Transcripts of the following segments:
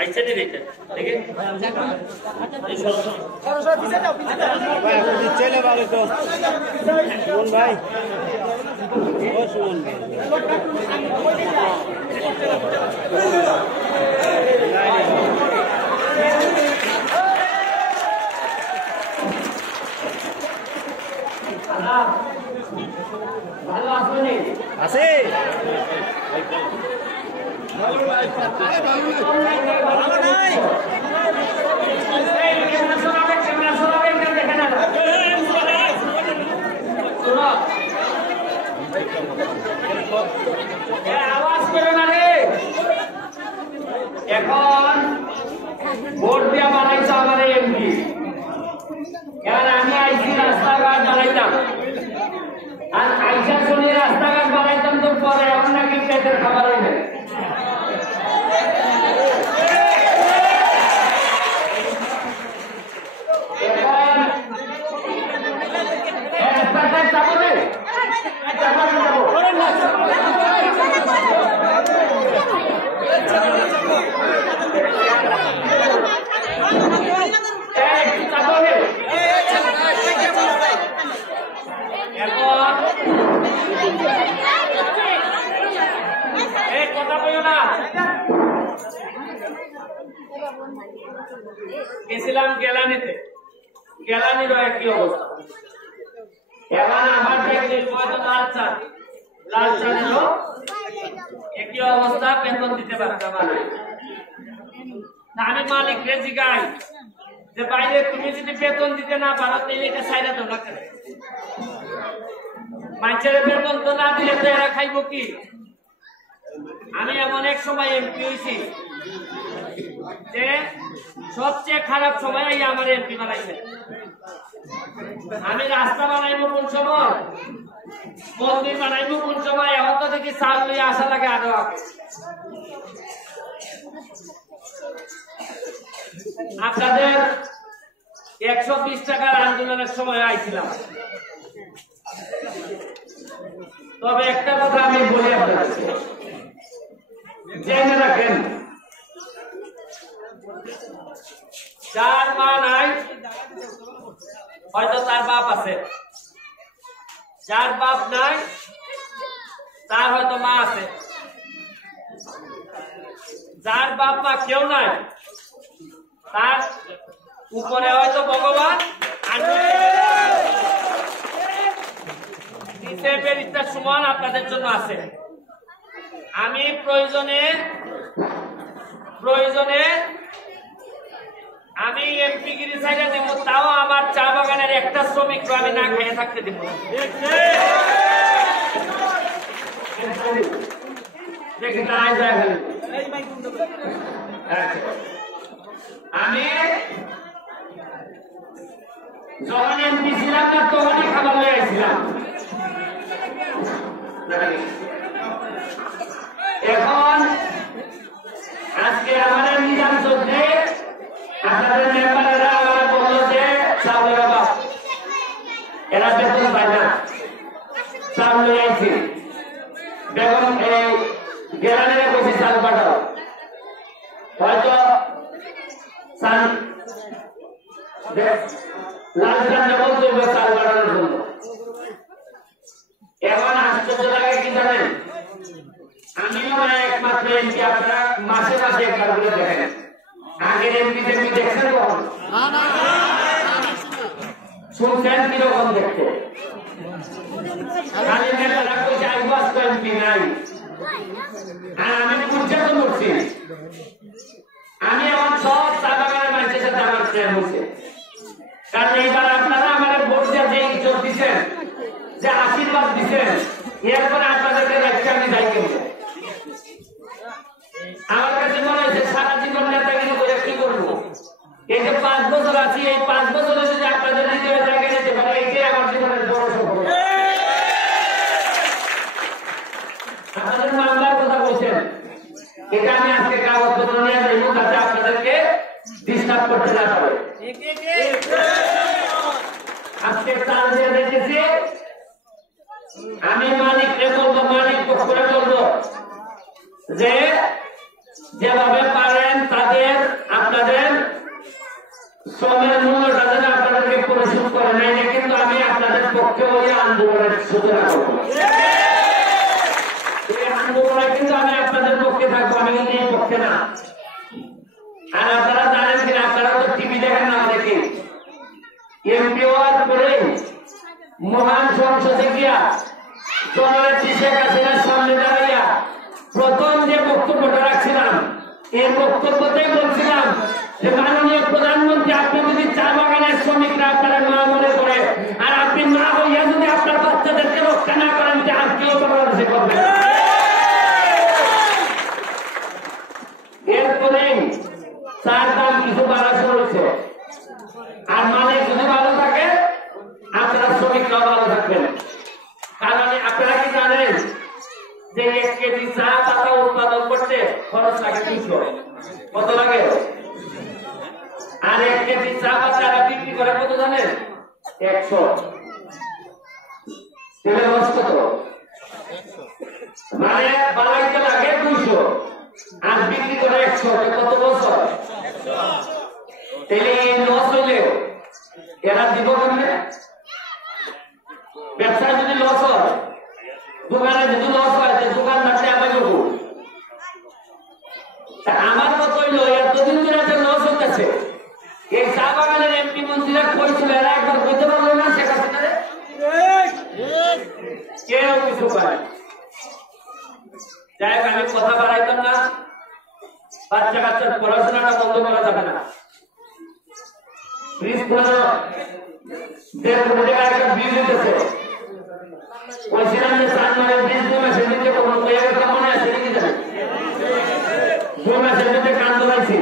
আইসা নি রেখে দেখে ভাই চলে বাড়ি তো সুমন ভাই ও সুমন ভালো আসুনি আছে ভালো নাই আওয়াজ করে না রে এখন ভোট দিয়া বানাইছে আমার এমপি কারণ আমি আইসি রাস্তাঘাট বানাইতাম আর আইসা শুনে রাস্তাঘাট বানাইতাম তো পরে এখন নাকি পেটের খাবার হইবে গেছিলাম গেলানিতে গেলানিরও একই অবস্থা এখন আমার লাল চালেরও একই অবস্থা বেতন দিতে পারতাম আমি মালিক রে জিগাই যে বাইরে তুমি যদি বেতন দিতে না পারো তাহলে এটা সাইরা তো না মানুষের বেতন তো না দিলে তো এরা খাইব কি আমি এমন এক সময় এমপি হয়েছি যে সবচেয়ে খারাপ সময় আমার এমপি বানাইছে আমি রাস্তা বানাইবো কোন সময় মন্দির বানাইবো কোন সময় এখন তো দেখি চাল লইয়া আসা লাগে আরো আগে আপনাদের 120 টাকার আন্দোলনের সময় আইছিলাম তবে একটা কথা আমি বলি আপনাদের জেনে রাখেন যার মা নাই হয়তো তার বাপ আছে যার বাপ নাই তার হয়তো মা আছে যার বাপ মা কেউ নাই তার উপরে হয়তো ভগবান ইচ্ছার সমান আপনাদের জন্য আছে আমি প্রয়োজনে আমি এমপি গিরি সাইডে দিব তাও আমার চা বাগানের একটা শ্রমিক আমি না খেয়ে থাকতে দিব দেখি আমি যখন এমপি ছিলাম না তখনই খাবার হয়ে আসছিলাম এখন আজকে আমাদের নিজাম চলছে আপনাদের মেম্বারেরা আমার বললো যে চাউলের অভাব এরা বেতন পায় না চাউল নিয়ে আইছি বেগম এই গেরানের বসে চাল পাঠাও হয়তো লাল চাল বলতে চাল পাঠানোর জন্য এখন আশ্চর্য লাগে কি জানেন আমিও একমাত্র এমপি আপনারা মাসে মাসে একবার করে দেখেন আগের এমপি দেখছেন কখন শুনছেন কিরকম দেখতে খালি নেতারা কইছে আইবাস তো এমপি নাই আর আমি নির্যাতন করছি আমি এখন সব চা বাগানের মানুষের সাথে আমার প্রেম হয়েছে কারণ এইবার আপনারা আমার ভোট দিয়ে যে ইজ্জত দিচ্ছেন যে আশীর্বাদ দিচ্ছেন এরপরে আপনাদেরকে রাখতে আমি যাই কেমন আমার কাছে মনে হয়েছে সারা জীবন নেতাগিরি করে কি করবো এই যে 5 বছর আছি এই 5 বছরে যদি আপনাদের হৃদয়ে জায়গা নিতে পারে এইটাই আমার জীবনের বড় সফলতা আপনাদের মামলার কথা বলছেন এটা আমি আজকে কাগজপত্র নিয়ে যাইব যাতে আপনাদেরকে ডিস্টার্ব করতে না পারে আজকে চাল দিয়ে দেখেছি আমি মালিককে বলবো মালিক করে বলবো যে যেভাবে পারেন পক্ষে বলে আন্দোলনের সূচনা করবো। এই আন্দোলনে কিন্তু আমি আপনাদের পক্ষে থাকবো, আমি কিন্তু এই পক্ষে না। আর আপনারা জানেন কিনা, আপনারা তো টিভি দেখেন না দেখি, এমপি হওয়ার পরে মহান সংসদে গিয়া জননেত্রী শেখ হাসিনার সামনে দাঁড়াইয়া প্রথম যে বক্তব্যটা রাখছিলাম, এই বক্তব্যতেই বলছিলাম যে মাননীয় প্রধানমন্ত্রী, আপনি যদি চা বাগানের শ্রমিকরা আপনারা মা মনে করে, আর আপনি মা হইয়া যদি আপনার বাচ্চাদেরকে রক্ষা না করেন, যে আর কেউ বাংলাদেশে করবে। এরপরে চার দাম কিছু বাড়া শুরু হয়েছে, আর মানে যদি ভালো থাকে আপনারা শ্রমিকরাও ভালো থাকবেন। কারণ আপনারা কি জানেন যে 1 কেজি চা পাতা উৎপাদন করতে খরচ লাগে 200, কত লাগে? আর 1 কেজি চা পাতা বিক্রি করে কত জানেন? 100। তেলের খরচ কত? মানে বানাইতে লাগে 200 আর বিক্রি করে 100, কত বছর? তাহলে এই লস হইলে এরা দিব কেমনে? ব্যবসায় যদি লস হয়, দোকানে যদি লস হয়, দোকানদারকে আমরা করবো। আমার মত হইল এতদিন ধরে যে লস হইতেছে, এই চা বাগানের এমপি মন্ত্রীরা কইছিল, এরা একবার বলতে পারলো না শেখ হাসিনারে? কেউ কিছু পারে। যাই হোক, আমি কথা বাড়াইতাম না। বাচ্চা কাচ্চার পড়াশোনাটা বন্ধ করা যাবে না। ব্রিজ কোনো 1.5 কোটি টাকা একটা ব্রিজ দিতেছে, বলছিলাম যে 7 মাসের ব্রিজ 2 মাসের মধ্যে কোনো একটা মনে আছে নাকি? জানেন 2 মাসের মধ্যে কান ধরাইছি।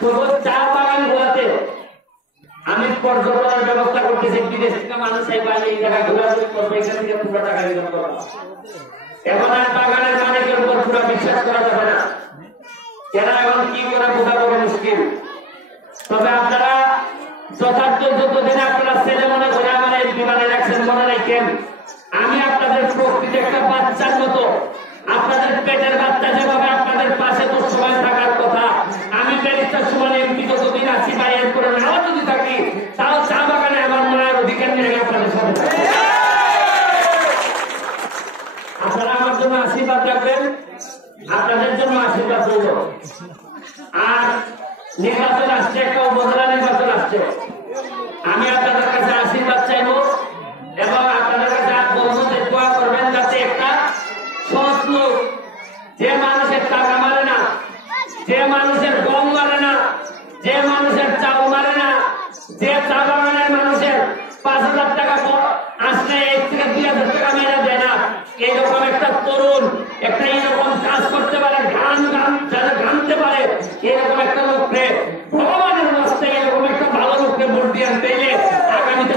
তবু চা বাগান গুলাতে আমি পর্যটনের ব্যবস্থা করতেছি, বিদেশ থেকে মানুষ এই বাইরে এই জায়গায় ঘোরাঘুরি করবে, এখান থেকে পুরো টাকা ইনকাম করবো। এখন আর বাগানের মালিকের উপর পুরো বিশ্বাস করা যাবে না, এরা এখন কি করে বোঝা বড় মুশকিল। তবে আপনারা যথার্থ যতদিন আপনারা ছেলে মনে করে আমার এই বিমানে রাখছেন, মনে রাখেন আমি আপনাদের প্রকৃতি একটা বাচ্চার মতো, আপনাদের পেটের বাচ্চা যেভাবে আপনাদের পাশে তো সময় থাকার কথা, আমি ব্যারিস্টার সুমন এমপি যতদিন আছি বা এরপরে নাও যদি থাকি, তাও চা বাগানে আমার মায়ের অধিকার নিয়ে আপনাদের সাথে থাকি। আপনারা আমার জন্য আশীর্বাদ রাখবেন, আপনাদের জন্য আশীর্বাদ রইল। আর নির্বাচন আসছে, একটা উপজেলা নির্বাচন আসছে, আমি আপনাদের কাছে আশীর্বাদ চাইব এবং আপনাদের কাছে বলবো যে দোয়া করবেন যাতে একটা সৎ লোক, যে মানুষের টাকা মারে না, যে মানুষের গম মারে না, যে মানুষের চাল মারে না, যে চা বাগানের মানুষের 5,000 টাকা আসলে 1 থেকে 2,000 টাকা মেরে দেয় না, এইরকম একটা তরুণ একটা এইরকম কাজ করতে পারে, ঘামতে পারে, এরকম একটা লোককে ভগবানের রাস্তে এরকম একটা ভালো লোককে ভোট দিয়ে আনতে আগামীতে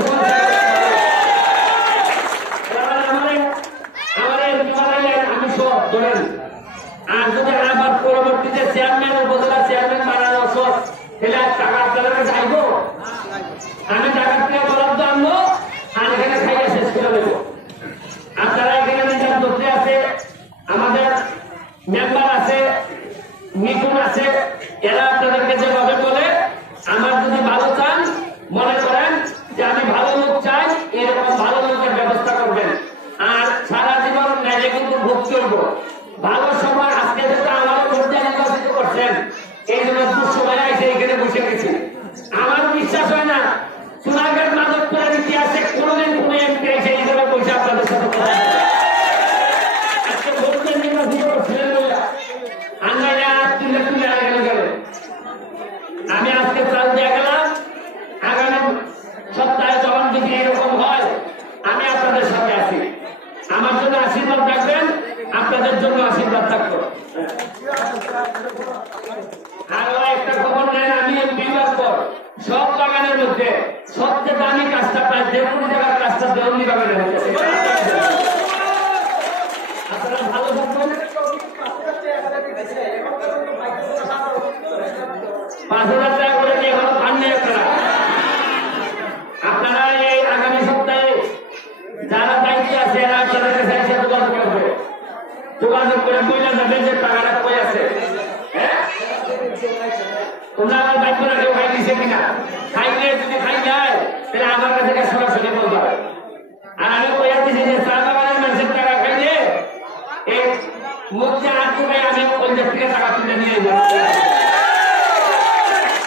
আমি সব ধরেন। আর যদি আবার পরবর্তীতে চেয়ারম্যান, উপজেলা চেয়ারম্যান বানানো সব, তাহলে টাকা আপনাদের চাইব, আমি টাকা থেকে বরাদ্দ আনবো আর এখানে খাইয়া শেষ করে দেবো। আপনারা এখানে নিজের দোষে আছে, আমাদের মেম্বার আছে, মিঠুন আছে, এরা আপনাদেরকে যেভাবে বলে, আমার যদি ভালো চান, মনে করেন যে আমি ভালো লোক চাই, এরকম ভালো লোকের ব্যবস্থা করবেন। আর সারা জীবন নাইলে কিন্তু ভোগ করবো। ভালো সময় আজকে যেটা আমারও ভোট দিয়ে নির্বাচিত করছেন, এই জন্য দুঃসময় এসে এখানে বসে গেছি। আমার বিশ্বাস হয় না সোনারঘাট মাধবপুরের ইতিহাসে কোনোদিন কোন এমপি এসে এইভাবে বসে আপনাদের সাথে কথা বলে। আজকে ভোট দিয়ে নির্বাচিত করছিলেন বলে আন্দাজে তুলে তুলে গেল। আমি আজকে চাল দিয়ে গেলাম, আগামী সপ্তাহে যখন যদি এরকম হয়, আমি আপনাদের সাথে আছি। আমার জন্য আশীর্বাদ রাখবেন, আপনাদের জন্য আশীর্বাদ থাকবো। আরো একটা খবর নেন, আমি বিবাদ পর সব বাগানের মধ্যে সবচেয়ে দামি কাজটা প্রায় 1.5 টাকার কাজটা দেওয়ানি বাগানে হচ্ছে। আপনারা ভালো থাকবেন। 5,000 টাকা করে দিয়ে এখন পাননি আপনারা এই আগামী সপ্তাহে যারা দায়িত্বে আছে এরা আপনাদের কাছে এসে যোগাযোগ করবে, যোগাযোগ করে কইলা যাবে যে টাকাটা কই আছে। হ্যাঁ, তোমরা আমার বাইক করে কেউ খাই দিছে কিনা, খাইলে যদি খাই যায় আমার কাছে সরাসরি বলতে হবে। আর আমি কইয়া দিছি যে চা বাগানের মানুষের টাকা খাইলে এই মুখে হাত ঢুকাই আমি ওই থেকে টাকা তুলে নিয়ে যাবো।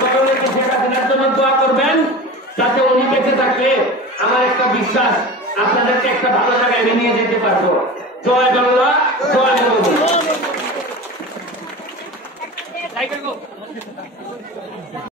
সকলে কি শেখ হাসিনার জন্য দোয়া করবেন, যাতে উনি বেঁচে থাকলে আমার একটা বিশ্বাস আপনাদেরকে একটা ভালো জায়গায় নিয়ে যেতে পারবো। জয় বাংলা, জয় বঙ্গবন্ধু।